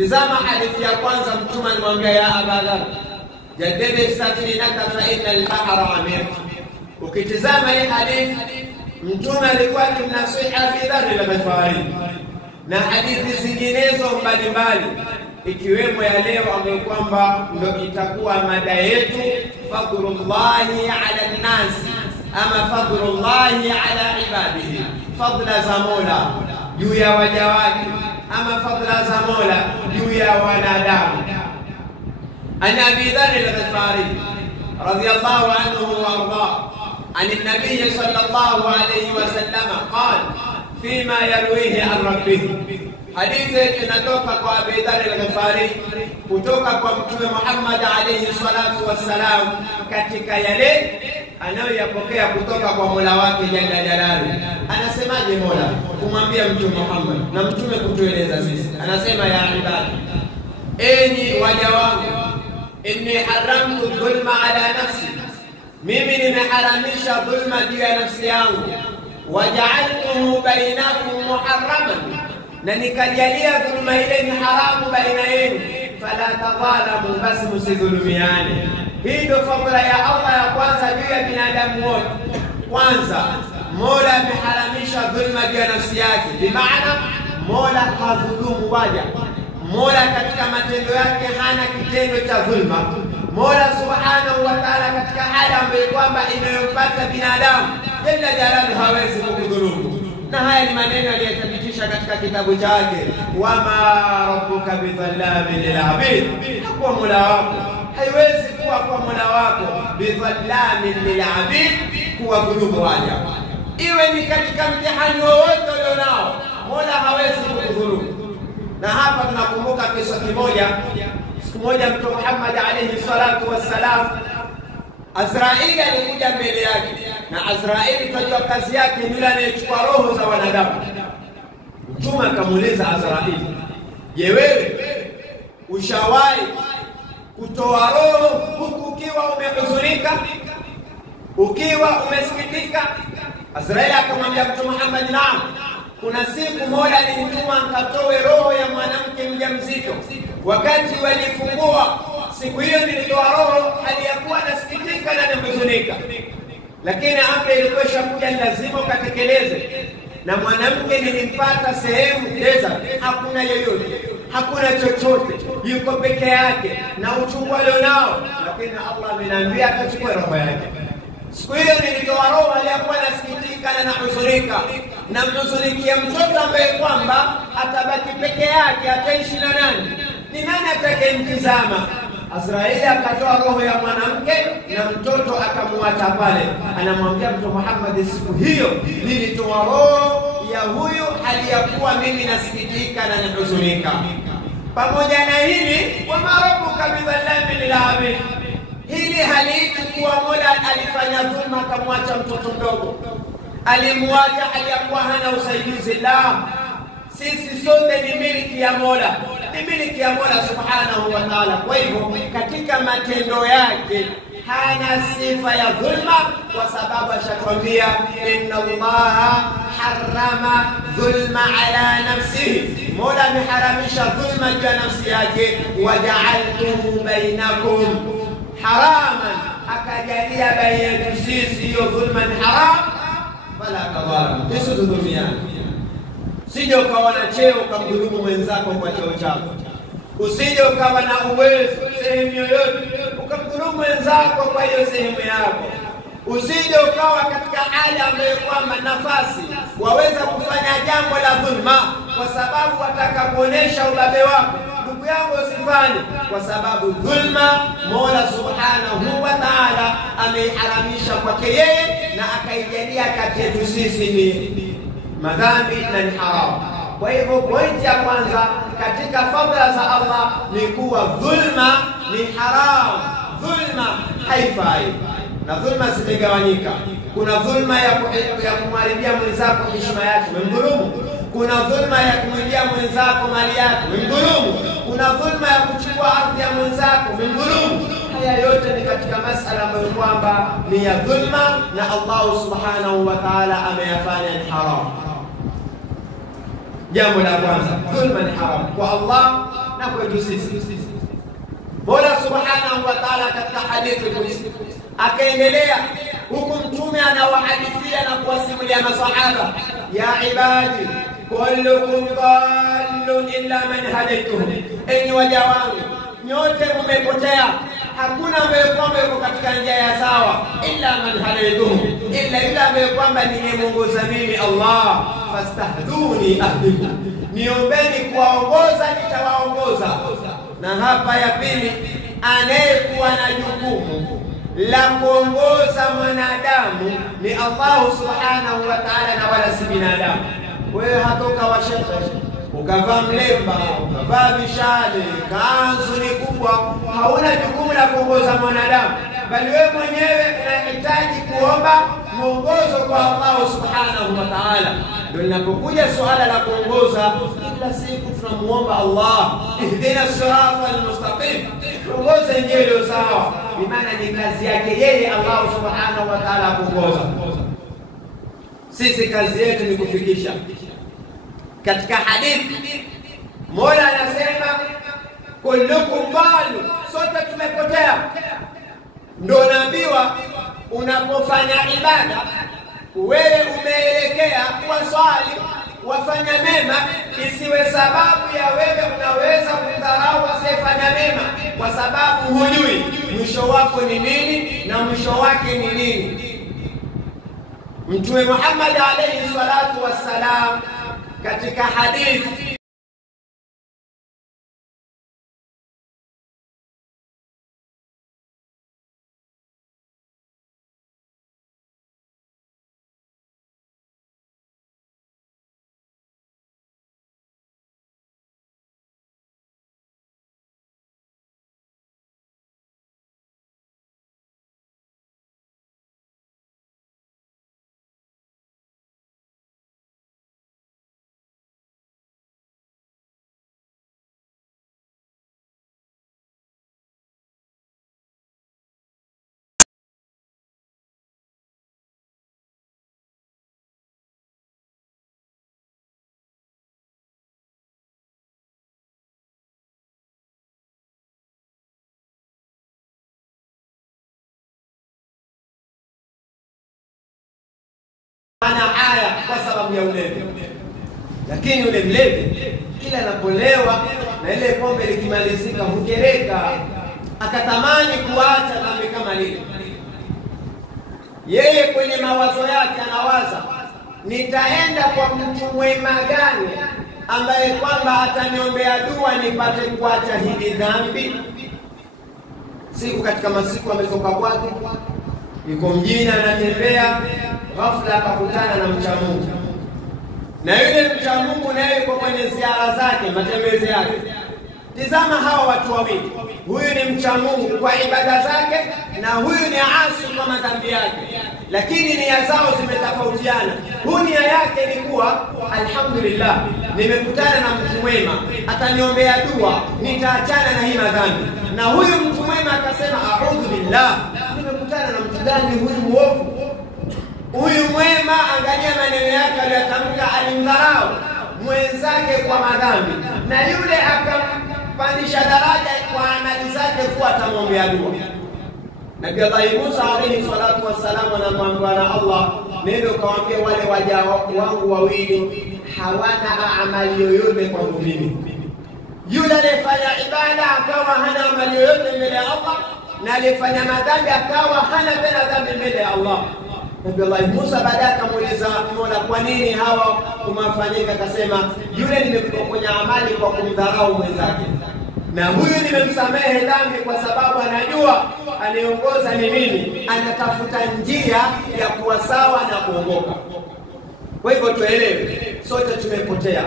Tizama hadithi ya kwanza, mtume alimwambia ya Aba Dharr, jaddid safinaka fa inna al-bahra amir. Ukitizama hii hadithi, mtume alikuwa akimnasihi Abi Dharr al-Ghifari, na hadithi zinginezo mbalimbali ikiwemo ya leo ambayo kwamba ndio itakuwa mada yetu, fadlullahi ala an-nas ama fadlullahi ala ibadihi, fadla za Mola juu ya waja wake ama fadla za Mola juu ya wanadamu. An Abi Dharr al-Ghifari radiyallahu anhu wa arda an an-nabiy sallallahu alayhi wa sallam qala fima yarwihi an rabbih. Hadithi inatoka kwa Abi Dharr al-Ghifari kutoka kwa Mtume Muhammad alayhi salatu wassalam, katika yale anayoyapokea kutoka kwa Mola wake jalla jalaluhu. Anasemaje Mola kumwambia Mtume Muhammad na Mtume kutueleza sisi? Anasema ya ibadi, enyi waja wangu, inni haramtu dhulma ala nafsi, mimi nimeharamisha dhulma juu ya nafsi yangu, waja'altuhu bainakum muharraman, na nikajalia dhulma ile ni haramu baina yenu, fala tadhalamu, basi msidhulumiane. Hii ndio fadhila ya Allah ya kwanza juu ya binadamu wote. Kwanza, Mola ameharamisha dhulma juu ya nafsi yake, bimaana Mola hadhulumu waja. Mola katika matendo yake hana kitendo cha dhulma. Mola subhanahu wa ta'ala katika hali ambayo kwamba inayompata binadamu jalla jalaluhu hawezi kudhulumu. Na haya ni maneno aliyothibitisha katika kitabu chake, wama rabbuka bidhallamin lil abid. Hakuwa Mola wako, haiwezi kuwa kwa Mola wako bidhallamin lil abid, kuwa dhulumu waja. Iwe ni katika mtihani wowote ulionao, Mola hawezi kudhulumu. Na hapa tunakumbuka kisa kimoja. Siku moja Mtume Muhammad alayhi salatu wassalam, Azraili alikuja mbele yake, na Azraili tunajua kazi yake ni anayechukua roho za wanadamu. Mtume akamuuliza Azraili, je, wewe ushawahi kutoa roho huku ukiwa umehuzunika, ukiwa umesikitika? Azraili akamwambia Mtume Muhammad, naam, kuna siku Mola alinituma nikatoe roho ya mwanamke mjamzito. Wakati walifungua siku hiyo nilitoa roho hali ya kuwa nasikitika na nimehuzunika, lakini amri ilikuwa kuja lazima ukatekeleze. Na mwanamke nilimpata sehemu desert, hakuna yeyote, hakuna chochote, yuko peke yake na uchungu alionao, lakini Allah ameniambia akachukua roho yake. Siku hiyo nilitoa roho hali ya kuwa nasikitika na nahuzunika, na mhuzunikia mtoto ambaye kwamba atabaki peke yake, ataishi na nani? Ni nani atakayemtizama? Azraili akatoa roho ya mwanamke na mtoto akamuacha pale. Anamwambia Mtume Muhammad, siku hiyo nilitoa roho ya huyu hali ya kuwa mimi nasikitika na nahuzunika. Pamoja na hili, wama rabbuka bidhallamin lil abid, hili halikuwa Mola alifanya dhulma akamwacha mtoto mdogo, alimwacha hali ya kuwa hana usaidizi. La, sisi sote ni miliki ya Mola, ni miliki ya Mola subhanahu wa ta'ala. Kwa hivyo katika matendo yake hana sifa ya dhulma, kwa sababu ashatwambia inna Allaha harrama dhulma ala nafsihi, Mola ameharamisha dhulma juu ya nafsi yake. Waja'altuhu bainakum haraman, akajalia baina yetu sisi hiyo dhulma ni haram, fala tadhalamu, tusidhulumiane. Usije ukawa na cheo ukamdhulumu mwenzako kwa cheo chako. Usije ukawa na uwezo sehemu yoyote ukamdhulumu mwenzako kwa hiyo sehemu yako. Usije ukawa katika hali ambayo kwamba nafasi waweza kufanya jambo la dhulma kwa sababu wataka kuonesha ubabe wako. Ndugu yangu, usifanye, kwa sababu dhulma Mola subhanahu wa ta'ala ameiharamisha kwake yeye, na akaijalia kati yetu sisi ni madhambi na ni haramu. Kwa hivyo pointi ya kwanza katika fadhila za Allah ni kuwa dhulma ni haramu, dhulma haifai. Na dhulma zimegawanyika. Kuna dhulma ya kumharibia mwenzako heshima yake, umemdhulumu. Kuna dhulma ya kumwibia mwenzako mali yake, umemdhulumu. Kuna dhulma ya kuchukua ardhi ya mwenzako, umemdhulumu. Haya yote ni katika masala ambayo kwamba ni ya dhulma, na Allah subhanahu wa ta'ala ameyafanya ni haram. Jambo la kwanza, dhulma ni haram kwa Allah na kwetu sisi. Mola Subhanahu wa Ta'ala katika hadithi kuhusu akaendelea huku mtume anawahadithia na kuwasimulia masahaba, ya ibadi kullukum dallun illa man hadaytuhu, enyi waja wangu nyote mmepotea, hakuna ambaye kwamba yuko katika njia ya sawa, illa man hadaytuhu, illa yule ambaye kwamba nimemuongoza mimi Allah. Fastahduni ahdikum, niombeni kuwaongoza nitawaongoza. Na hapa ya pili, anayekuwa na jukumu la kuongoza mwanadamu ni Allah Subhanahu wa Ta'ala, na wala si binadamu. Wewe hatoka washekhe ukavaa mlemba, ukavaa vishale, kanzu ni kubwa, hauna jukumu la kuongoza mwanadamu, bali wewe mwenyewe unahitaji kuomba mwongozo kwa Allah Subhanahu wa Ta'ala. Ndio linapokuja suala la kuongoza, kila siku tunamuomba Allah, ihdina siratal mustaqim, tuongoze njia iliyo sawa. Maana ni kazi yake yeye Allah Subhanahu wa Ta'ala kuongoza. Sisi kazi yetu ni kufikisha. Katika hadithi Mola anasema kullukum dhalun, sote tumepotea. Ndio naambiwa unapofanya ibada wewe umeelekea kuwaswali, wafanya mema, isiwe sababu ya wewe unaweza kudharau wasifanya mema, kwa sababu hujui mwisho wako ni nini na mwisho wake ni nini. Mtume Muhammad alayhi salatu wassalam katika hadithi ana haya kwa sababu ya ulevi. Lakini ule mlevi kila anapolewa na ile pombe likimalizika hukereka, akatamani kuacha dhambi kama lile. Yeye kwenye mawazo yake anawaza, nitaenda kwa mtu mwema gani ambaye kwamba ataniombea dua nipate kuacha hili dhambi? Siku katika masiku ametoka kwake, yuko mjini anatembea, ghafla akakutana na mcha Mungu. Na yule mcha Mungu naye yuko kwenye ziara zake, matembezi yake. Tizama hawa watu wawili, huyu ni mcha Mungu kwa ibada zake na huyu ni asi kwa madhambi yake, lakini nia zao zimetofautiana. Huyu nia yake ni kuwa alhamdulillah, nimekutana na mtu mwema, ataniombea dua, nitaachana na hii madhambi. Na huyu mtu mwema akasema a'udhu billah, nimekutana na mtu gani huyu muovu? Huyu mwema, angalia maneno yake aliyotamka, alimdharau mwenzake kwa madhambi, na yule akampandisha daraja kwa amali zake kuwa atamwombea dua. Nabii Allah Musa alayhi salatu wassalam anamwambia na Allah, nenda kawaambie wale waja wangu wawili hawana amali yoyote kwangu mimi. Yule aliyefanya ibada akawa hana amali yoyote mbele ya Allah, na aliyefanya madhambi akawa hana tena dhambi mbele ya Allah. Nabii Allah Musa baadaye akamuuliza Mola, kwa nini hawa kumafanyika? Akasema, yule nimekupokonya amali kwa kumdharau mwenzake, na huyu nimemsamehe dhambi kwa sababu anajua aniongoza ni mimi, anatafuta njia ya kuwa sawa na kuongoka. Kwa hivyo tuelewe, sote tumepotea,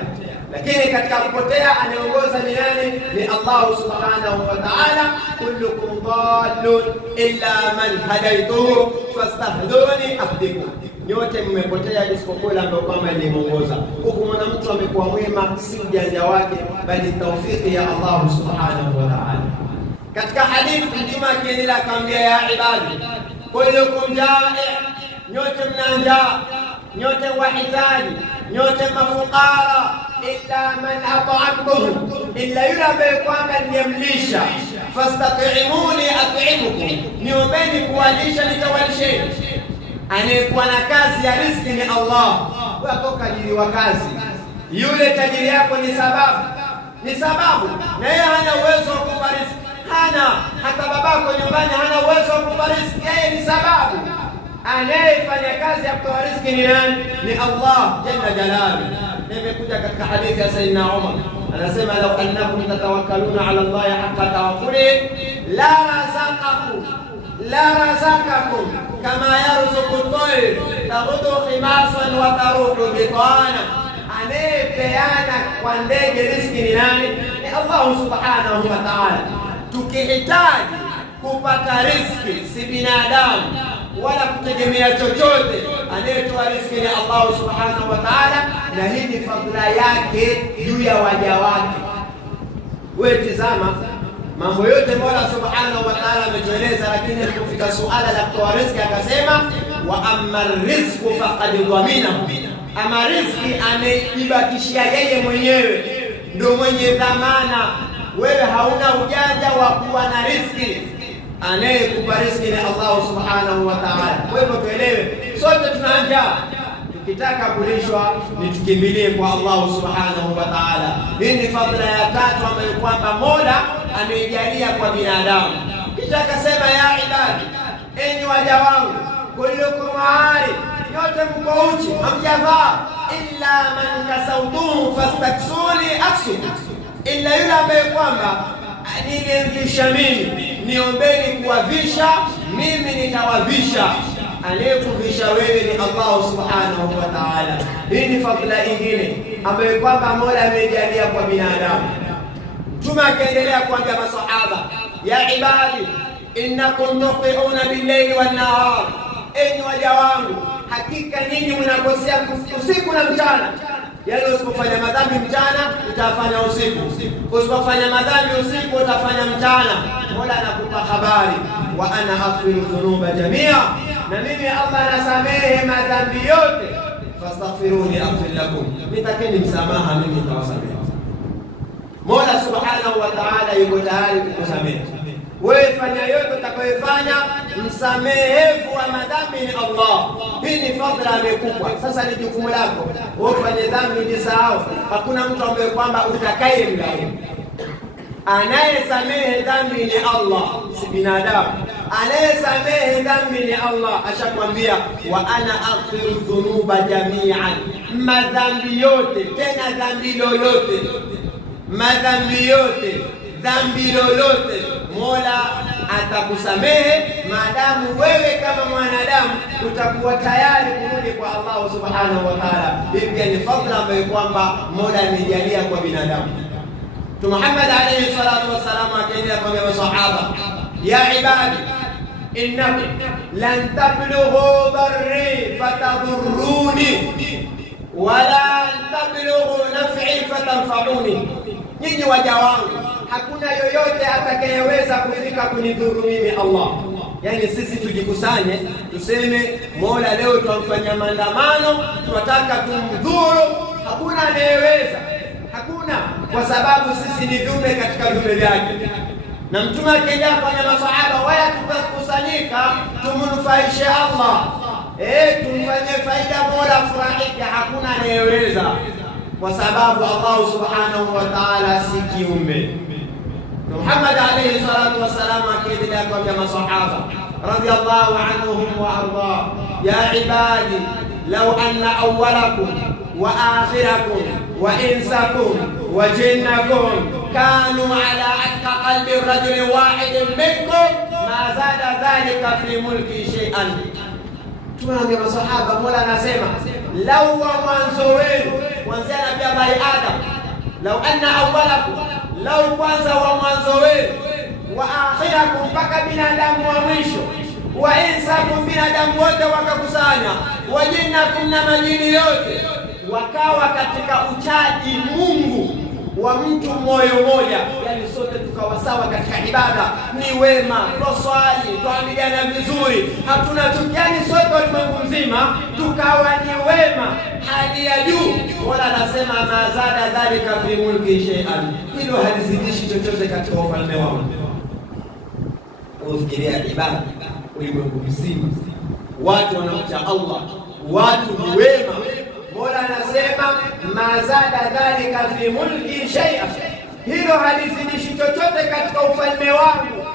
lakini katika kupotea anaongoza ni nani? Ni Allah Subhanahu wa Ta'ala. Kullukum dallun illa man hadaytuhu fastahduni ahdikum, nyote mmepotea isipokuwa ambaye kwamba nimeongoza. Huku mwana mtu amekuwa mwema si ujanja wake, bali tawfiki ya Allah Subhanahu wa Ta'ala. Katika hadithi Mtume akiendelea akamwambia, ya ibadi kullukum ja'i, nyote mna njaa, nyote wahitaji, nyote mafukara, illa man at'amtuhu, illa yule ambaye kwamba niyamlisha. Fastat'imuni at'imukum, niombeni kuwalisha nitawalisheni. Anayekuwa na kazi ya riziki ni Allah. Wewe toka ajili wa kazi, yule tajiri yako ni sababu, na yeye hana uwezo wa kukupa riziki. Hata babako nyumbani hana uwezo wa kukupa riziki, yeye ni sababu. Anayefanya kazi ya kutoa riziki ni nani? Ni Allah jalla jalaluhu. Nimekuja katika hadithi ya Sayyidina Umar, anasema law annakum tatawakkaluna ala Allah haqqa tawakkuli la razaqakum kama yarzuqu at-tayr taghdu khimasan wa taruhu bitana. Anayepeana kwa ndege riziki ni nani? Ni Allah subhanahu wa ta'ala. Tukihitaji kupata riziki si binadamu wala kutegemea chochote, anayetoa riziki ni Allah subhanahu wa ta'ala, na hii ni fadhila yake juu ya waja wake. Wewe tazama mambo yote Mola subhanahu wa ta'ala ametueleza, lakini kufika suala la kutoa riziki akasema wa amma rizqu faqad dhaminahu, ama riziki amejibakishia yeye mwenyewe, ndio mwenye dhamana. Wewe hauna ujanja wa kuwa na riziki, anayekupa riziki ni Allah subhanahu wa ta'ala. Kwa hivyo tuelewe, sote tuna njaa, tukitaka kulishwa ni tukimbilie kwa Allah subhanahu wa ta'ala. Hii ni fadhila ya tatu ambayo kwamba Mola ameijalia kwa binadamu. Kisha akasema ya ibadi, enyi waja wangu, kullukum aari, yote mko uchi hamjavaa, illa man kasautuhu fastaksuni aksuku, illa yule ambaye kwamba nilimvisha mimi, niombeni kuwavisha mimi nitawavisha. Anayekuvisha wewe ni Allah subhanahu wa ta'ala. Hii ni fadhila nyingine ambayo kwamba Mola amejalia kwa binadamu. Mtume akaendelea kuambia masahaba, ya ibadi innakum tuqiuna bil-layli wan-nahar, enyi waja wangu, hakika nyinyi mnakosea usiku na mchana. Yani usipofanya madhambi mchana utafanya usiku, usipofanya madhambi usiku utafanya mchana. Mola anakupa habari, wa ana aghfiru dhunuba jamia, na mimi Allah nasamehe madhambi yote. Fastaghfiruni aghfir lakum, nitakeni msamaha mimi nitawasamehe. Mola subhanahu wa ta'ala yuko tayari kukusamehe. Wewe fanya yote utakayofanya, msamehevu wa madhambi ni Allah. Hii ni fadhila amekupa. Sasa ni jukumu lako. Wewe fanye dhambi usisahau. Hakuna mtu ambaye kwamba utakaye mlaumu. Anayesamehe dhambi ni Allah, si binadamu. Anayesamehe dhambi ni Allah. Ashakwambia wa ana aghfiru dhunuba jami'an, madhambi yote, tena dhambi lolote, madhambi yote, dhambi lolote Mola atakusamehe maadamu wewe kama mwanadamu utakuwa tayari kurudi kwa Allah subhanahu wa ta'ala. Hii ni fadhila ambayo kwamba Mola amejalia kwa binadamu. Mtume Muhammad alayhi salatu wasalam akaendelea kuambia masahaba, ya ibadi innakum lan tablughu darri fatadurruni wala tablughu naf'i fatanfa'uni. Nyinyi waja wangu, hakuna yoyote atakayeweza kufika kunidhuru mimi Allah. Yani sisi tujikusanye tuseme Mola leo tuamfanyia maandamano, tunataka tumdhuru, hakuna anayeweza. Hakuna, kwa sababu sisi ni viumbe katika viumbe vyake. Na Mtume akaendelea kwa masahaba, wala tukakusanyika tumnufaishe Allah, tumfanyie faida Mola furahike, hakuna anayeweza, kwa sababu Allah subhanahu wa ta'ala si kiumbe. Muhammad alayhi salatu wasalam akaendelea kwa masahaba radiyallahu anhum wa arda, ya ibadi law anna awwalakum wa akhirakum wa insakum wa jinnakum kanu ala atqa qalbi rajulin wahidin minkum ma zada dhalika fi mulki shay'an. Tunaambia masahaba, Mola anasema lau wa mwanzo wenu kuanzia Nabii Allah Adam, lau anna awwalakum, lau kwanza wa mwanzo wenu, wa akhirakum, mpaka binadamu wa mwisho, wa insakum, binadamu wote wakakusanya, wa jinnakum, na majini yote wakawa katika uchaji Mungu wa mtu moyo moja, yani sote tukawa sawa katika ibada, ni wema, twaswali, twaamiliana vizuri, hatuna chukiani sote ulimwengu mzima, tukawa ni wema hali ya juu. Mola anasema ma zada dhalika fi mulki shay'an, hilo halizidishi chochote katika ufalme wangu. Ufikiria ibada ulimwengu mzima, watu wanamcha Allah, watu ni wema. Mola anasema ma zada dhalika fi mulki shay'an, hilo halizidishi chochote katika ufalme wangu.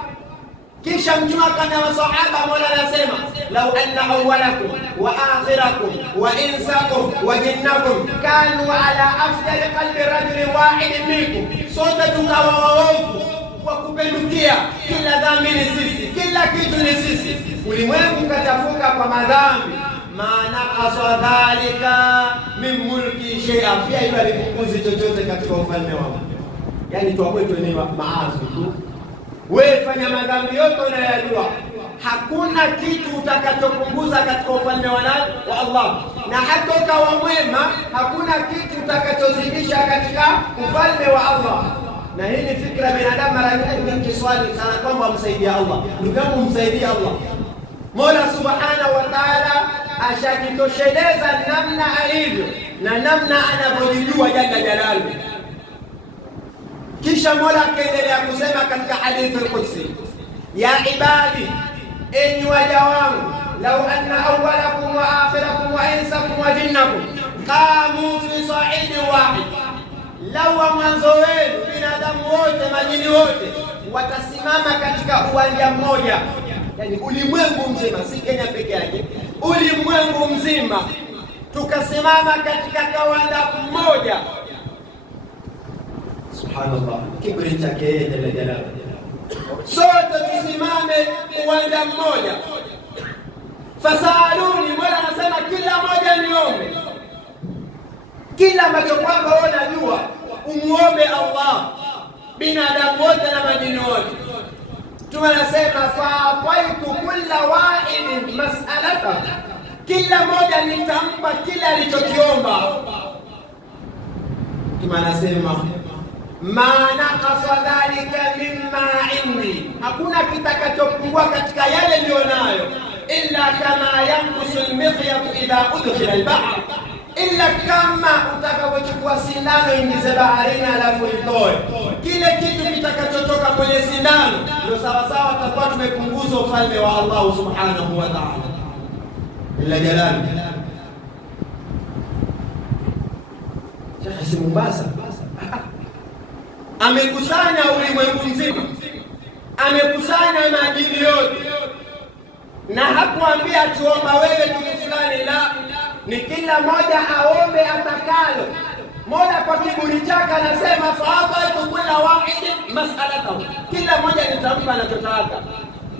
Kisha mtume akana masahaba, Mola anasema law anna awwalakum wa akhirakum wa insakum wa jinnakum kanu ala afdali qalbi rajulin wahidin minkum, sote tukawa waovu kwa kupendukia, kila dhambi ni sisi, kila kitu ni sisi, ulimwengu kachafuka kwa madhambi. Maana aswadhalika min mulki shay'a, pia hilo halipunguzi chochote katika ufalme wangu. Yani tu kwetu ni maasi tu. Wewe fanya madhambi yote unayojua, hakuna kitu utakachopunguza katika ufalme wa Allah, na hata ukawa mwema hakuna kitu utakachozidisha katika ufalme wa Allah. Na hii ni fikra binadamu mara nyingi kiswali kana kwamba msaidia Allah. Ndugu msaidia Allah. Mola Subhanahu wa Ta'ala ashajitosheleza namna alivyo na namna anavyojua jalla jalaluhu. Kisha Mola akaendelea kusema katika hadithi al-Qudsi, ya ibadi, enyi waja wangu, law anna awwalakum wa akhirakum wa insakum wa jinnakum qamu fi sa'idin wahid, law mwanzo wenu binadamu wote majini wote watasimama katika uwanja mmoja, yani ulimwengu mzima, si Kenya peke yake, ulimwengu mzima tukasimama katika kiwanja mmoja. Subhanallah, kiburi chake jalla jalaluhu. Sote tusimame uwanja mmoja. Fasaluni, Mola anasema kila mmoja niombe, kila ambacho kwamba wewe unajua umuombe Allah, binadamu wote na majini wote. Tunasema fa'ataitu kulla wa'idin mas'alata, kila mmoja nitampa kila alichokiomba. Tunasema ma naqasa dhalika mimma indi, hakuna kitakachopungua katika yale nilionayo, illa kama yanqusu al-mikhyat idha udkhila al-bahr, illa kama utakapochukua sindano ingize baharini alafu itoe, kile kitu kitakachotoka kwenye sindano ndio sawa sawa tutakuwa tumepunguza ufalme wa Allah Subhanahu wa Ta'ala illa jalal. Sheikh Mombasa amekusanya ulimwengu mzima, amekusanya majini yote, na hakuambia tuomba wewe kitu fulani, la, ni kila moja aombe atakalo. Mola kwa kiburi chake anasema fa'ataitu kulla wahidin mas'alatahu, kila moja nitampa anachotaka.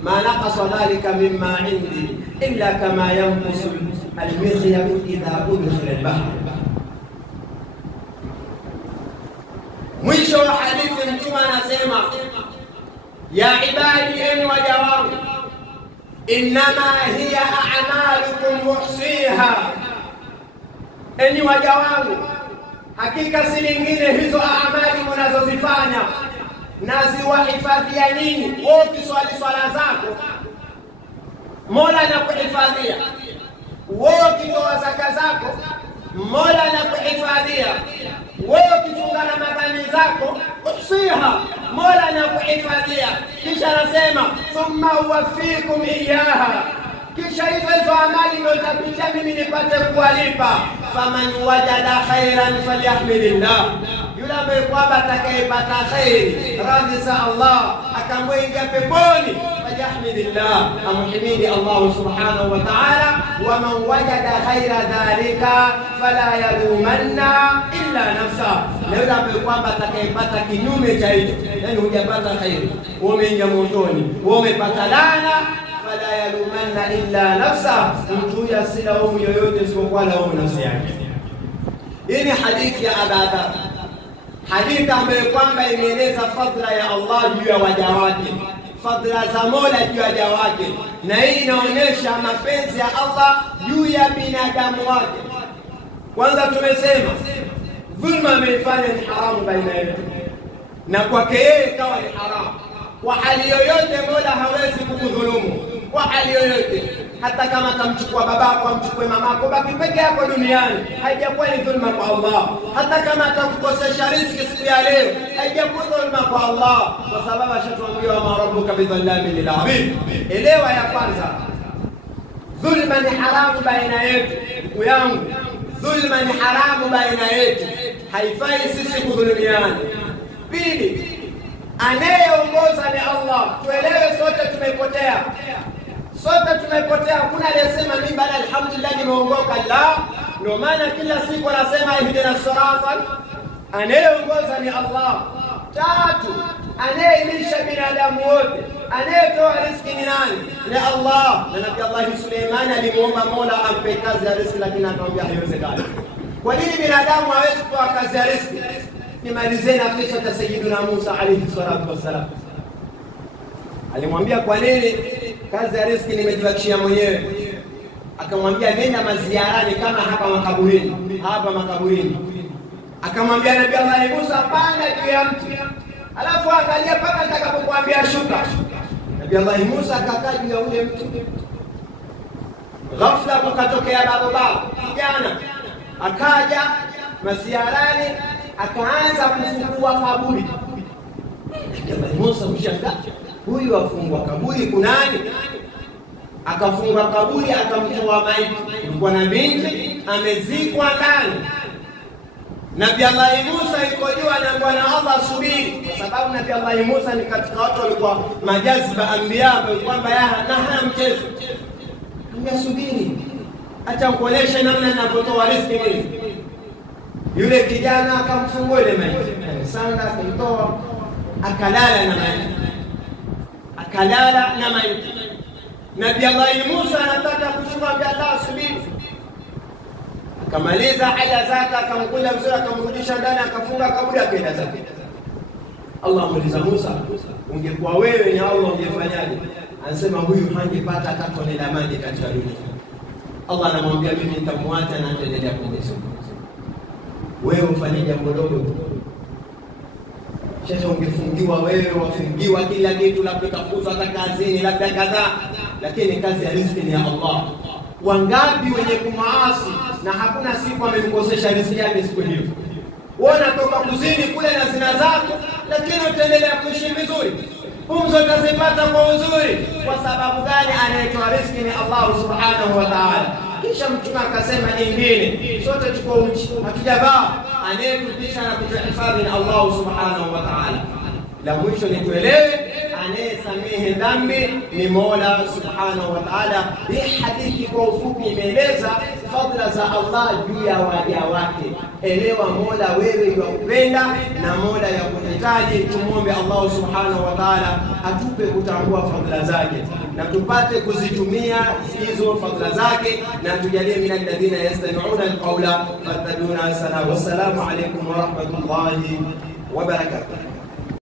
Ma naqasa dhalika mimma indi illa kama yanqusu al-mikhyat idha udkhila al-bahr. Mwisho wa hadithi mtume anasema ya ibadi, enyi waja wangu, innama hiya a'malukum uhsiha, enyi waja wangu, hakika si lingine hizo amali mnazozifanya naziwahifadhia nini. Wewe ukiswali swala zako Mola anakuhifadhia, wewe ukitoa zaka zako Mola anakuhifadhia, wewe ukifunga Ramadhani zako uhsiha, Mola anakuhifadhia. Kisha anasema thumma uwaffikum iyaha, kisha hizo amali ndio nitapitia mimi nipate kuwalipa. Faman wajada khairan falyahmidillah, yule ambaye kwamba atakayepata khairi, radhi za Allah, akamwingia peponi, falyahmidillah, amhimidi Allah Subhanahu wa Ta'ala. Wa man wajada khaira dhalika fala yalumanna illa nafsa, na yule ambaye kwamba atakayepata kinyume cha hicho, yani hujapata khairi, umeingia motoni, umepata laana, fala yalumanna illa nafsa, mtu yasilaumu yoyote isipokuwa laumu nafsi yake. Hii ni hadithi ya Abu Dharr, hadithi ambayo kwamba imeeleza fadhila ya Allah juu ya waja wake, fadhila za Mola juu ya waja wake, na hii inaonyesha mapenzi ya Allah juu ya binadamu wake. Kwanza tumesema dhulma ameifanya ni haramu baina yetu, na kwake yeye ikawa ni haramu. Kwa hali yoyote Mola hawezi kukudhulumu, kwa hali yoyote. Hata kama kamchukua babako, amchukue mamako, baki peke yako duniani, haijakuwa ni dhulma kwa Allah. Hata kama atakukosesha riziki siku ya leo, haijakuwa dhulma kwa Allah, kwa sababu ashatuambia wa rabbuka bidhallamin lil abid. Elewa ya kwanza, dhulma ni haramu baina yetu. Ndugu yangu, dhulma ni haramu baina yetu, haifai sisi kudhulumiana. Pili, anayeongoza ni Allah. Tuelewe sote tumepotea. Sote tumepotea. Hakuna aliyesema mimi bali alhamdulillah nimeongoka. La, ndio maana kila siku anasema ihdina siratan. Anayeongoza ni Allah. Tatu, anayelisha binadamu wote, anayetoa riziki ni nani? Ni Allah. Na Nabii Allah Suleiman alimuomba Mola ampe kazi ya riziki, lakini akamwambia haiwezekani. Kwa nini binadamu hawezi kutoa kazi ya riziki? Nimalizeni kisa cha Sayyidina Musa alayhi salatu wassalam. Alimwambia kwa nini kazi ya riziki nimejibakishia mwenyewe? Akamwambia nenda maziarani kama hapa makaburini, hapa makaburini. Akamwambia Nabii Allah Musa panda juu ya mti, alafu angalia paka nitakapokuambia shuka. Nabii Allah Musa akakaa juu ya ule mti. Ghafla kukatokea baba kijana akaja maziarani, akaanza kufungua kaburi. Nabii Allah Musa mshangaa, huyu afungua kaburi kunani? Akafunga kaburi, akamtoa maiti. Kulikuwa na binti amezikwa ndani. Nabii Allah Musa yuko juu, anaambiwa na Allah subiri, kwa sababu Nabii Allah Musa ni katika watu walikuwa majaziba anbiya, kwamba hana mchezo. Anasubiri, acha kuonesha namna ninavyotoa riziki mimi. Yule kijana akamfungua ile maiti, sanda akamtoa, akalala na maiti. Akalala na maiti. Nabii Allah Musa anataka kushuka, Nabii Allah subiri. Akamaliza haja zake, akamkula vizuri, akamrudisha ndani, akafunga kaburi, akaenda zake. Allah amuuliza Musa, ungekuwa wewe ni Allah ungefanyaje? Anasema huyu hangepata hata tone la maji katika dunia. Allah anamwambia mimi nitamwacha na ataendelea kumlisha. Wewe ufanye jambo dogo. Sasa ungefungiwa wewe, wafungiwa kila kitu, labda kafuzwa hata kazini, labda kadhaa, lakini kazi ya riziki ni ya Allah. Wangapi wenye kumaasi na hakuna siku amemkosesha riziki yake siku hiyo? Wewe unatoka kuzini kule na zina zako, lakini utaendelea kuishi vizuri. Pumzi utazipata kwa uzuri. Kwa sababu gani? Anayetoa riziki ni Allah subhanahu wa ta'ala. Kisha Mtume akasema nyingine, sote tuko uchi, hatujavaa, anayetupisha na kutuhifadhi ni Allah subhanahu wa ta'ala. La mwisho ni tuelewe, anayesamehe dhambi ni Mola subhanahu wa ta'ala. Hii hadithi kwa ufupi imeeleza fadhila za Allah juu ya waja wake. Elewa Mola wewe yakupenda na Mola yakuhitaji. Tumuombe Allah subhanahu wa ta'ala atupe kutambua fadhila zake na tupate kuzitumia hizo fadhila zake, na tujalie min alladhina yastami'una alqawla fattabi'una ahsana. Wassalamu alaykum wa rahmatullahi wa barakatuh.